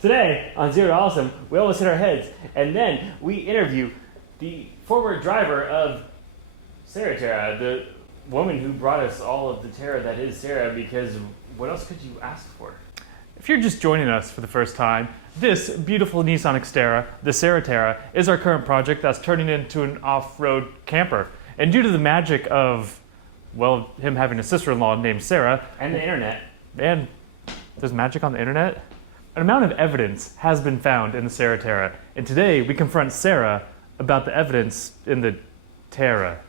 Today on Zero to Awesome, we almost hit our heads, and then we interview the former driver of SaraTerra, the woman who brought us all of the terror that is Sara, because what else could you ask for? If you're just joining us for the first time, this beautiful Nissan Xterra, the SaraTerra, is our current project that's turning into an off-road camper. And due to the magic of, well, him having a sister-in-law named Sara, And the internet. and there's magic on the internet, an amount of evidence has been found in the SaraTerra. And today we confront Sara about the evidence in the Terra.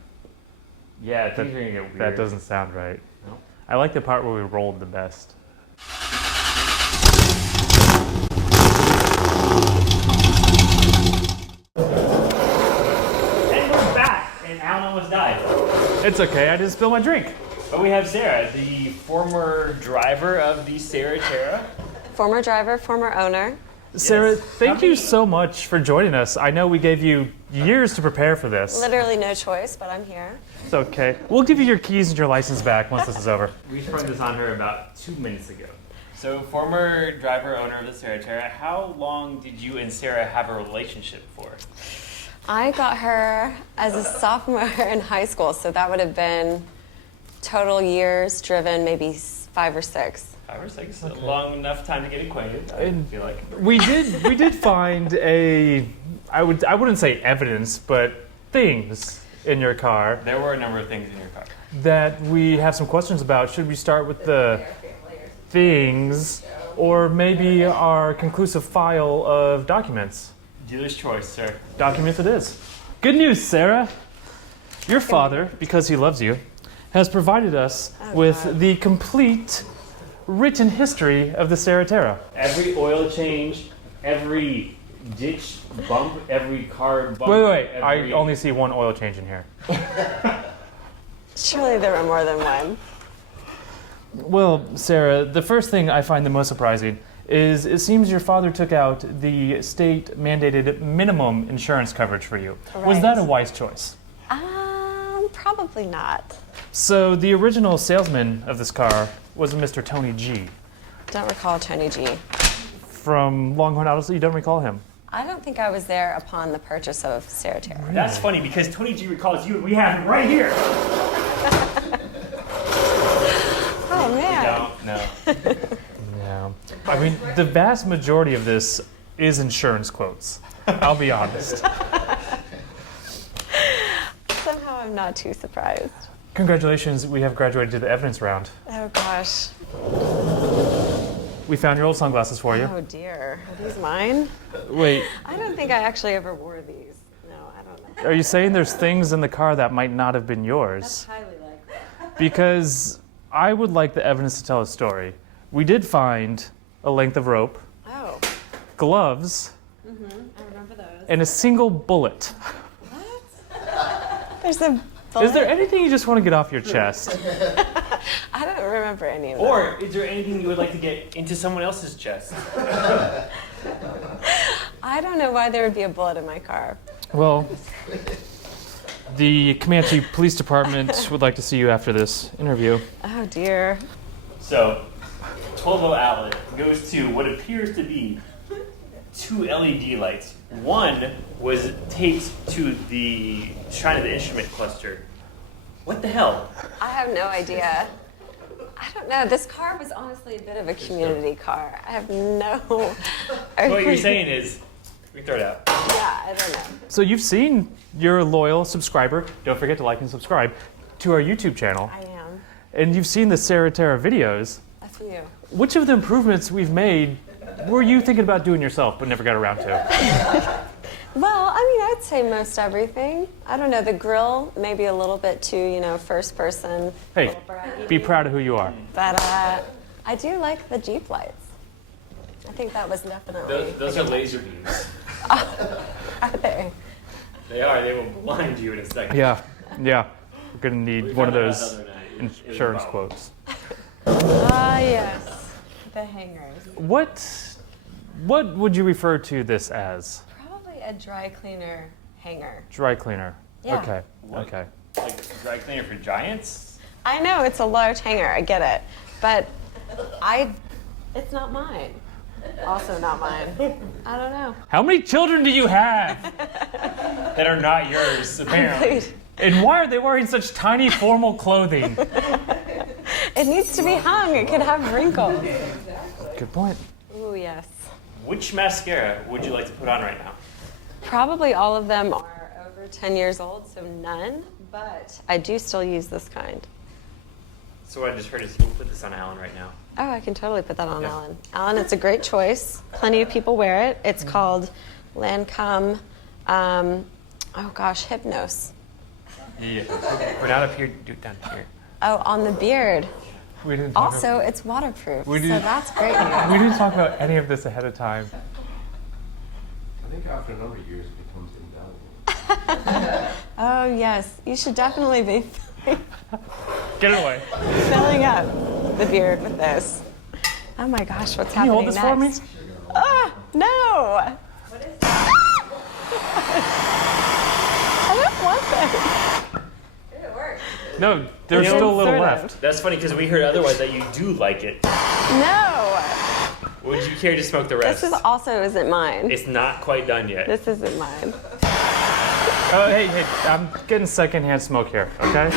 Yeah, things are gonna get weird. That doesn't sound right. No. I like the part where we rolled the best. And we're back, and Alan almost died. It's okay, I didn't spill my drink. But we have Sara, the former driver of the SaraTerra. Former driver, former owner. Sara, Yes. thank you so much for joining us. I know we gave you years to prepare for this. Literally no choice, but I'm here. It's okay. We'll give you your keys and your license back once this is over. We sprung this on her about 2 minutes ago. So, former driver, owner of the SaraTerra, how long did you and Sara have a relationship for? I got her as a sophomore in high school, so that would have been total years driven, maybe 5 or 6. 5 or 6, a long enough time to get acquainted, I feel like. We did find I wouldn't say evidence, but things in your car There were a number of things in your car. that we have some questions about. Should we start with the things or maybe our conclusive file of documents? Dealer's choice, sir. Documents it is. Good news, Sara. Your father, because he loves you, has provided us with God. the complete written history of the SaraTerra. Every oil change, every ditch bump, every car bump. Wait. I every- only see one oil change in here. Surely there were more than one. Well, Sara, the first thing I find the most surprising is it seems your father took out the state-mandated minimum insurance coverage for you. Was Right. that a wise choice? Probably not. So the original salesman of this car was a Mr. Tony G. Don't recall Tony G. From Longhorn Auto. You don't recall him? I don't think I was there upon the purchase of SaraTerra. That's funny because Tony G recalls you and we have him right here. Oh man. No. Yeah. I mean, the vast majority of this is insurance quotes. I'll be honest. Somehow I'm not too surprised. Congratulations, we have graduated to the evidence round. Oh gosh. We found your old sunglasses for you. Oh dear. Are these mine? Wait, I don't think I actually ever wore these. No, I don't know. are you saying there's things in the car that might not have been yours? Highly likely. Because I would like the evidence to tell a story. We did find a length of rope, Oh. gloves, I remember those. and a single bullet. There's a bullet. Is there anything you just want to get off your chest? I don't remember any of them. Or is there anything you would like to get into someone else's chest? I don't know why there would be a bullet in my car. Well, the Comanche Police Department would like to see you after this interview. Oh dear. So, 12-volt outlet goes to what appears to be 2 LED lights. One was taped to the shrine of the instrument cluster. What the hell? I have no idea. I don't know. This car was honestly a bit of a community car. I have no. What you're saying is, we throw it out. Yeah, I don't know. So you've seen your loyal subscriber, don't forget to like and subscribe, to our YouTube channel. I am. And you've seen the SaraTerra videos. A few. Which of the improvements we've made were you thinking about doing yourself but never got around to? Well, I mean, I'd say most everything. I don't know. The grill, maybe a little bit too, first person. Hey, be proud of who you are. But I do like the Jeep lights. I think that was definitely. Those are laser beams. Are they? They are. They will blind you in a second. Yeah. We're gonna need one of found that those out the other night. It was a insurance problem. quotes. Ah, yes. The hangers. What would you refer to this as? Probably a dry cleaner hanger. Dry cleaner. Yeah. Okay. What? Okay. Like dry cleaner for giants? I know it's a large hanger. I get it, but it's not mine. Also not mine. I don't know. How many children do you have that are not yours, apparently? Wait. And why are they wearing such tiny formal clothing? It needs to be hung. It could have wrinkles. Good point. Ooh, yes. Which mascara would you like to put on right now? Probably all of them are over 10 years old, so none. But I do still use this kind. So what I just heard is you'll put this on Alan right now. Oh, I can totally put that on Yeah. Alan. Alan, it's a great choice. Plenty of people wear it. It's called Lancome, Hypnos. Yeah. Put it out up here, do it down here. Oh, on the beard. We didn't talk Also, it's waterproof, We so did- that's great news. we didn't talk about any of this ahead of time. I think after a number of years, it becomes invaluable. Oh, yes. You should definitely be Get it away. filling up the beard with this. Oh my gosh, what's Can you happening hold this for me? next? Ah, no! What is that? I don't want this. It worked. No, there's still a little Sort of. left. That's funny because we heard otherwise that you do like it. No! Would you care to smoke the rest? This is also isn't mine. It's not quite done yet. This isn't mine. Oh, hey, I'm getting secondhand smoke here, okay?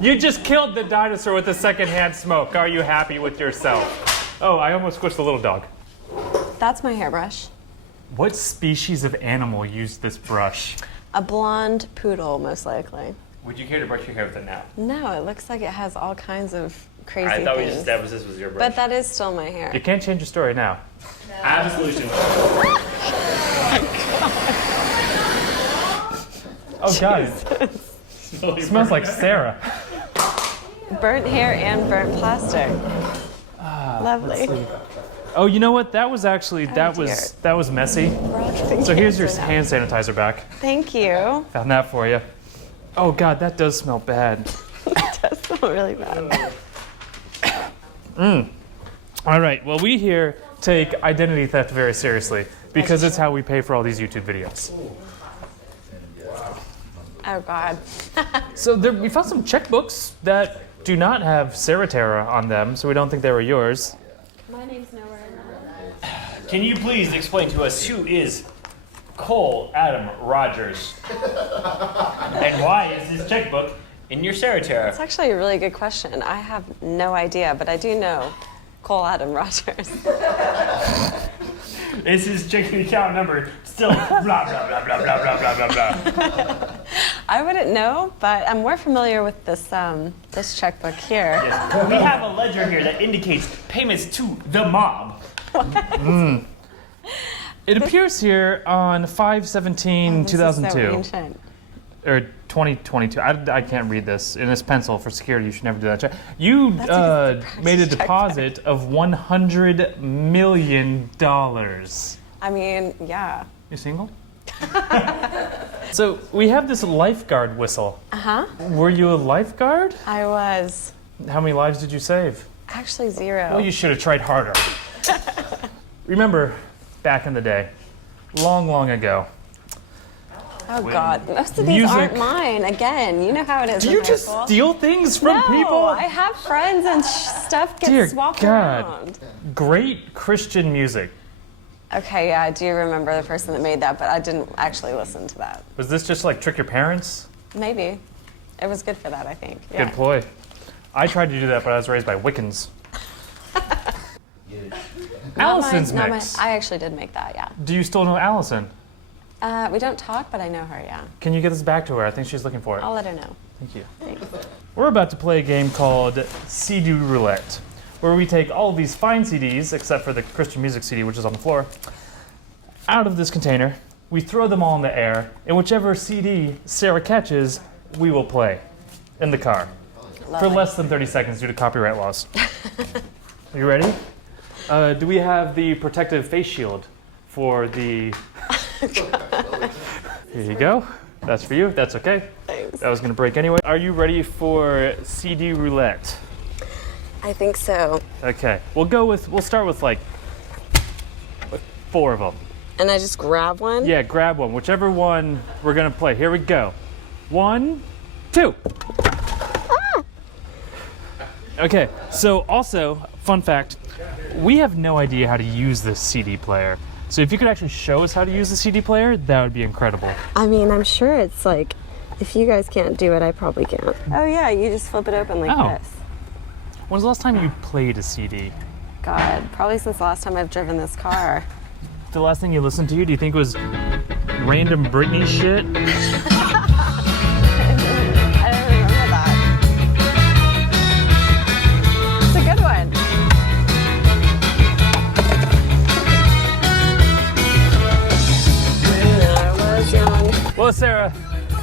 You just killed the dinosaur with the secondhand smoke. Are you happy with yourself? Oh, I almost squished the little dog. That's my hairbrush. What species of animal used this brush? A blonde poodle, most likely. Would you care to brush your hair with it now? No, it looks like it has all kinds of crazy I thought we things. just established this was your brush. But that is still my hair. You can't change your story now. I have a solution. Oh, God. It smells like Sara. Burnt hair and burnt plastic. Lovely. Oh, you know what? That was actually, that dear. was messy. We're all getting So here's your cancer now. hand sanitizer back. Thank you. Found that for you. Oh, God, that does smell bad. It does smell really bad. All right, well, we here take identity theft very seriously because it's how we pay for all these YouTube videos. Oh, God. So we found some checkbooks that do not have SaraTerra on them, so we don't think they were yours. My name's nowhere in that. Can you please explain to us who is Cole Adam Rogers? And why is his checkbook in your SaraTerra? It's actually a really good question. I have no idea, but I do know Cole Adam Rogers. Is his checking account number still blah, blah, blah, blah, blah, blah, blah, blah, blah? I wouldn't know, but I'm more familiar with this this checkbook here. Yes. We have a ledger here that indicates payments to the mob. It appears here on 5/17/2002 This is so ancient. or 2022. I can't read this in this pencil for security. You should never do that. You That's because it's a made a practice deposit of $100 million. I mean, yeah. You single? So we have this lifeguard whistle. Uh-huh. Were you a lifeguard? I was How many lives did you save? actually 0. Well, you should have tried harder. Remember, back in the day, long, long ago. Oh, God. Most of these Music. aren't mine. Again, you know how it is. Do with you high just school. steal things from No, people? I have friends and stuff gets Dear swapped God. around. Great Christian music. Okay, yeah, I do remember the person that made that, but I didn't actually listen to that. Was this just like trick your parents? Maybe. It was good for that, I think. Yeah. Good ploy. I tried to do that, but I was raised by Wiccans. Allison's Not mix. I actually did make that, yeah. Do you still know Allison? We don't talk, but I know her, yeah. Can you get this back to her? I think she's looking for it. I'll let her know. Thank you. Thanks. We're about to play a game called CD Roulette, where we take all of these fine CDs, except for the Christian music CD, which is on the floor, out of this container. We throw them all in the air, and whichever CD Sara catches, we will play in the car for Lovely. less than 30 seconds due to copyright laws. Are you ready? Do we have the protective face shield for the... Here you go. That's for you. That's okay. Thanks. That was going to break anyway. Are you ready for CD Roulette? I think so. Okay. We'll start with like 4 of them. And I just grab one? Yeah, grab one. Whichever one we're going to play. Here we go. 1, 2. Okay. So also, fun fact, we have no idea how to use this CD player. So if you could actually show us how to use the CD player, that would be incredible. I mean, I'm sure it's like, if you guys can't do it, I probably can't. Oh yeah, you just flip it open like this. When's the last time you played a CD? God, probably since the last time I've driven this car. The last thing you listened to, do you think was random Britney shit? I don't remember that. It's a good one. When I was young. Well, Sarah,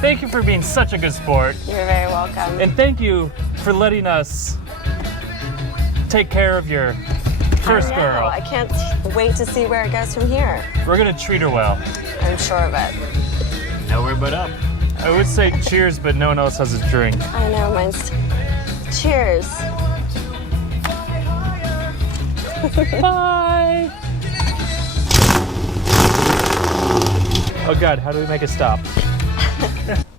thank you for being such a good sport. You're very welcome. And thank you for letting us take care of your first girl. I can't wait to see where it goes from here. We're gonna treat her well. I'm sure of it. Nowhere but up. I would say cheers, but no one else has a drink. I know, mine's... Cheers. Bye! Oh God, how do we make a stop?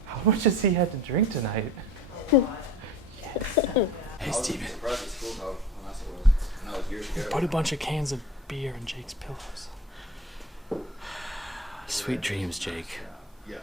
How much has he had to drink tonight? Hey, Steven. Put a bunch of cans of beer in Jake's pillows. Sweet dreams, Jake. Yeah.